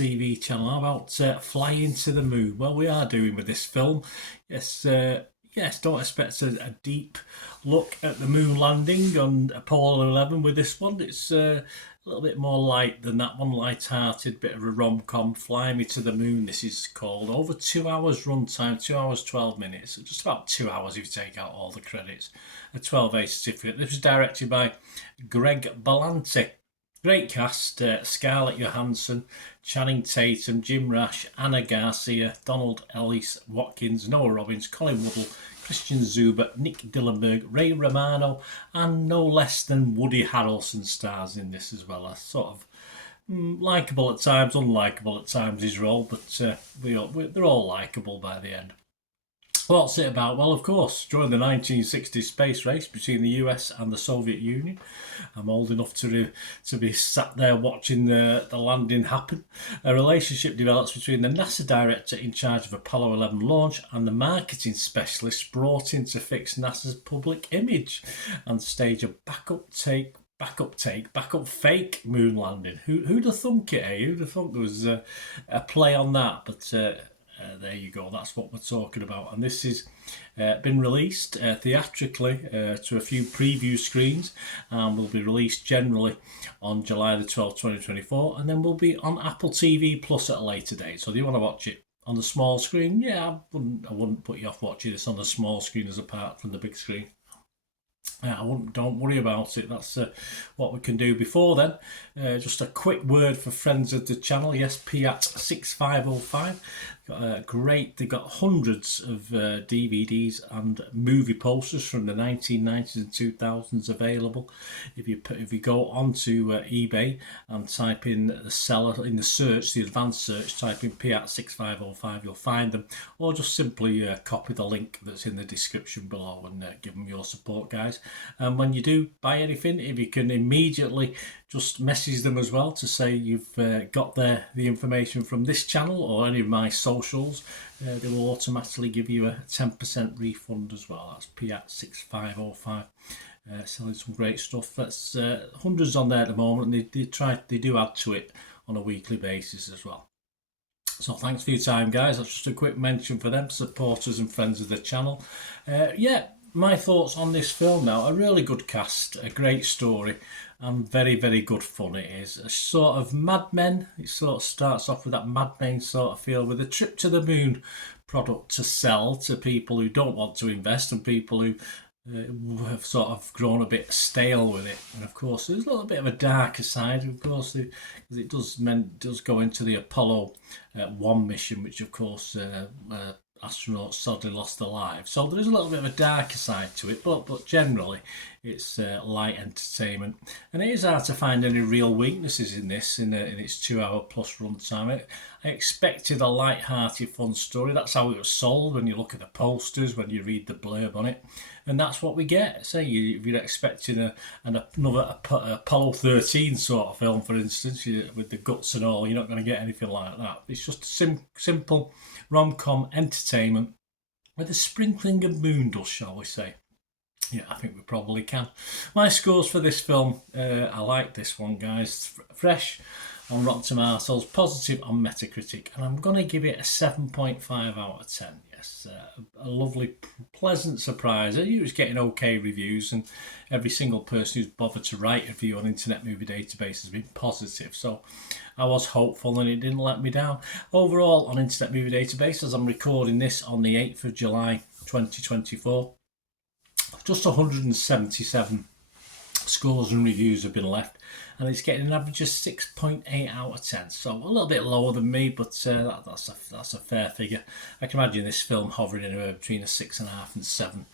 TV channel. How about Flying to the Moon? Well, we are doing with this film. Yes, don't expect a deep look at the moon landing on Apollo 11 with this one. It's a little bit more light than that one, light-hearted, bit of a rom-com. Fly Me to the Moon, this is called. Over 2 hours runtime, 2 hours 12 minutes. Just about 2 hours if you take out all the credits. A 12A certificate. This was directed by Greg Berlanti. Great cast, Scarlett Johansson, Channing Tatum, Jim Rash, Anna Garcia, Donald Ellis Watkins, Noah Robbins, Colin Woodle, Christian Zuber, Nick Dillenberg, Ray Romano, and no less than Woody Harrelson stars in this as well. A sort of likeable at times, unlikable at times his role, but they're all likeable by the end. What's it about? Well, of course, during the 1960s space race between the US and the Soviet Union, I'm old enough to be sat there watching the landing happen. A relationship develops between the NASA director in charge of Apollo 11 launch and the marketing specialist brought in to fix NASA's public image and stage a backup fake moon landing. Who'd have thunk it, eh? Who'd have thunk there was a play on that? But there you go, that's what we're talking about. And this has been released theatrically to a few preview screens and will be released generally on July the 12th, 2024, and then will be on Apple TV Plus at a later date. So do you want to watch it on the small screen? Yeah, I wouldn't put you off watching this on the small screen as apart from the big screen. Don't worry about it. That's what we can do. Before then, just a quick word for friends of the channel. Yes, Piat 6505. They've got hundreds of DVDs and movie posters from the 1990s and 2000s available. If you go onto eBay and type in the seller in the search, the advanced search, type in Piat 6505, you'll find them. Or just simply copy the link that's in the description below and give them your support, guys. And when you do buy anything, if you can immediately just message them as well to say you've got the information from this channel or any of my socials, they will automatically give you a 10% refund as well. That's Piat 6505. Selling some great stuff. That's hundreds on there at the moment, and they do add to it on a weekly basis as well. So thanks for your time, guys. That's just a quick mention for them, supporters and friends of the channel. My thoughts on this film now. A really good cast, a great story, and very, very good fun it is. A sort of Mad Men. It sort of starts off with that Mad Men sort of feel, with a trip to the moon product to sell to people who don't want to invest and people who have sort of grown a bit stale with it. And of course there's a little bit of a darker side, of course, because it does go into the Apollo 1 mission, which of course astronauts sadly lost their lives. So there is a little bit of a darker side to it, but generally it's light entertainment. And it is hard to find any real weaknesses in this, in its 2 hour plus runtime. I expected a light-hearted, fun story. That's how it was sold when you look at the posters, when you read the blurb on it. And that's what we get. Say if you're expecting another Apollo 13 sort of film, for instance, with the guts and all, you're not going to get anything like that. It's just simple rom-com entertainment with a sprinkling of moon dust, shall we say. Yeah, I think we probably can. My scores for this film, I like this one, guys. Fresh on Rotten Tomatoes, positive on Metacritic, and I'm going to give it a 7.5 out of 10. Yes, a lovely, pleasant surprise. It was getting okay reviews, and every single person who's bothered to write a review on Internet Movie Database has been positive, so I was hopeful and it didn't let me down. Overall, on Internet Movie Database, as I'm recording this on the 8th of July 2024, just 177 scores and reviews have been left, and it's getting an average of 6.8 out of 10, so a little bit lower than me, but that's a fair figure. I can imagine this film hovering anywhere between a 6.5 and 7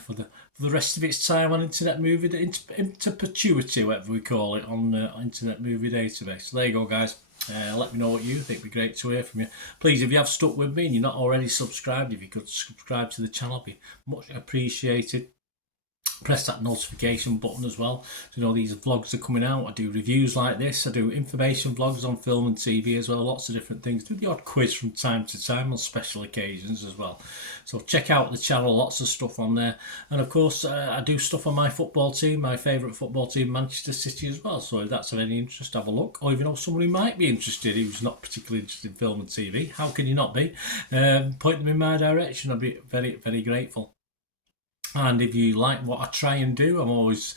for the rest of its time on Internet Movie, into perpetuity, whatever we call it, on Internet Movie Database. So there you go, guys. Let me know what you think. It'd be great to hear from you. Please, if you have stuck with me and you're not already subscribed, if you could subscribe to the channel, it'd be much appreciated. press that notification button as well, so you know these vlogs are coming out. I do reviews like this, I do information vlogs on film and TV as well, lots of different things. Do the odd quiz from time to time on special occasions as well. So check out the channel, lots of stuff on there. And of course I do stuff on my football team, my favourite football team, Manchester City as well. So if that's of any interest, have a look. Or if you know someone who might be interested, who's not particularly interested in film and TV, how can you not be? Point them in my direction. I'd be very, very grateful. And if you like what I try and do, I'm always,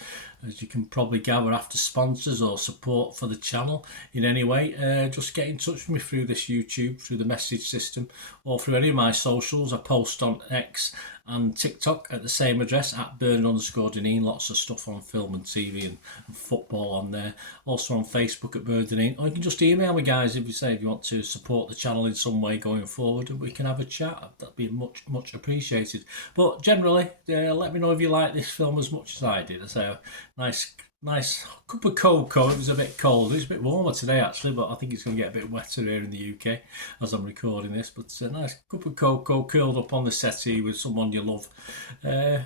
as you can probably gather, after sponsors or support for the channel in any way. Just get in touch with me through this YouTube, through the message system, or through any of my socials. I post on X and TikTok at the same address, at Bernard_Deneen. Lots of stuff on film and TV and football on there. Also on Facebook at Bernard_Deneen. Or you can just email me, guys, if you want to support the channel in some way going forward, and we can have a chat. That'd be much, much appreciated. But generally, let me know if you like this film as much as I did. I say a nice cup of cocoa. It was a bit cold. It's a bit warmer today actually, but I think it's going to get a bit wetter here in the UK as I'm recording this. But a nice cup of cocoa curled up on the settee with someone you love,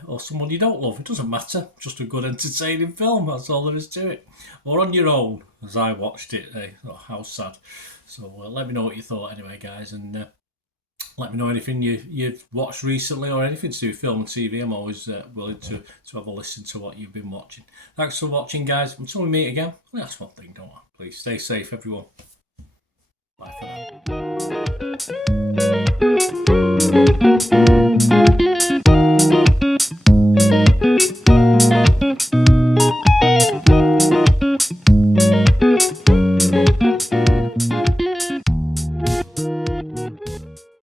or someone you don't love. It doesn't matter. Just a good entertaining film. That's all there is to it. Or on your own, as I watched it. Oh, how sad. So let me know what you thought anyway, guys, and let me know anything you've watched recently or anything to do with film and TV. I'm always willing to have a listen to what you've been watching. Thanks for watching, guys. Until we meet again, that's one thing, don't I? Please stay safe, everyone. Bye for now.